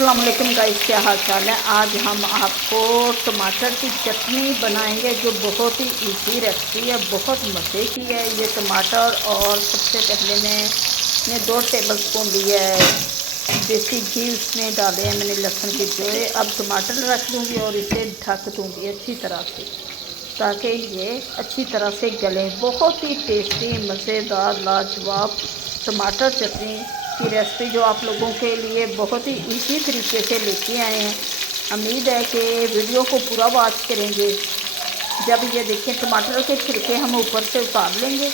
अस्सलाम वालेकुम गाइस, क्या हाल चाल है। आज हम आपको टमाटर की चटनी बनाएंगे जो बहुत ही इजी रेसिपी है, बहुत मज़े की है। ये टमाटर और सबसे पहले मैंने 2 टेबलस्पून लिया है देसी घी, उसमें डाले हैं मैंने लहसुन की जोए। अब टमाटर रख दूँगी और इसे ढक दूँगी अच्छी तरह से ताकि ये अच्छी तरह से गले। बहुत ही टेस्टी मज़ेदार लाजवाब टमाटर चटनी की रेसिपी जो आप लोगों के लिए बहुत ही इजी तरीके से लेके आए हैं। उम्मीद है कि वीडियो को पूरा वॉच करेंगे। जब ये देखें टमाटर के छिलके हम ऊपर से उतार लेंगे,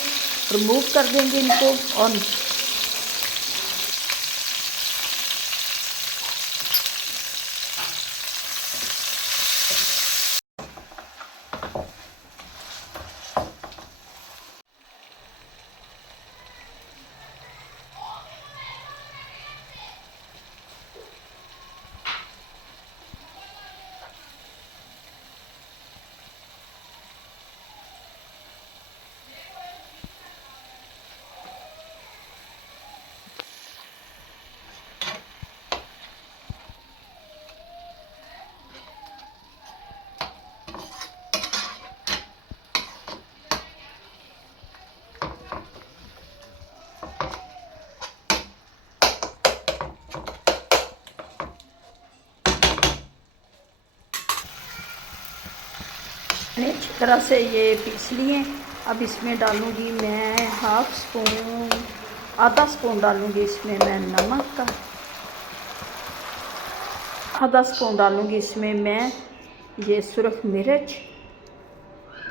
रिमूव कर देंगे इनको। और मैंने अच्छी तरह से ये पीस लिए। अब इसमें डालूँगी मैं आधा स्पून डालूँगी इसमें मैं नमक का। आधा स्पून डालूँगी इसमें मैं ये सुरख मिर्च,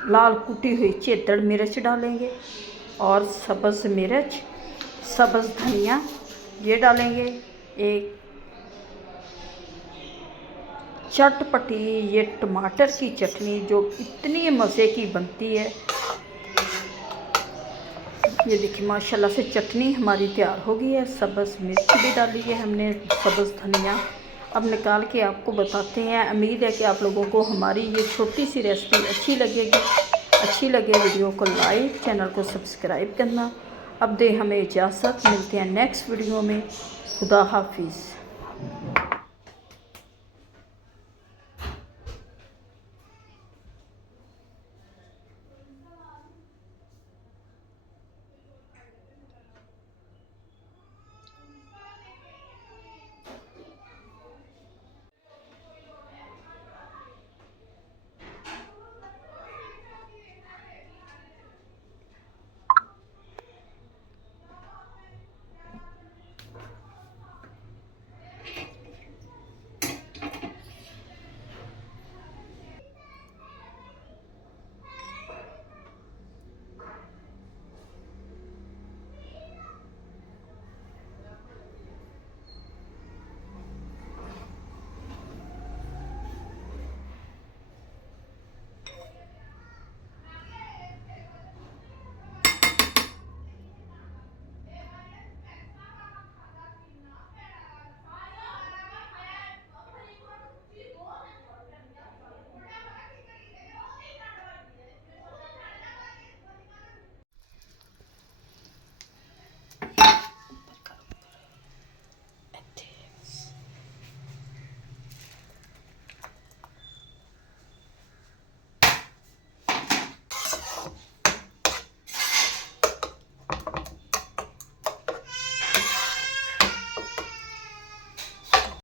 लाल कुटी हुई चेतड़ मिर्च डालेंगे, और सब्ज़ मिर्च, सब्ज़ धनिया ये डालेंगे। एक चटपटी ये टमाटर की चटनी जो इतनी मज़े की बनती है। ये देखिए माशाल्लाह से चटनी हमारी तैयार हो गई है। सब्ज़ मिर्च भी डाली है हमने, सब्ज़ धनिया। अब निकाल के आपको बताते हैं। उम्मीद है कि आप लोगों को हमारी ये छोटी सी रेसिपी अच्छी लगेगी। अच्छी लगे वीडियो को लाइक, चैनल को सब्सक्राइब करना। अब दे हमें इजाज़त, मिलते हैं नेक्स्ट वीडियो में। खुदा हाफिज़।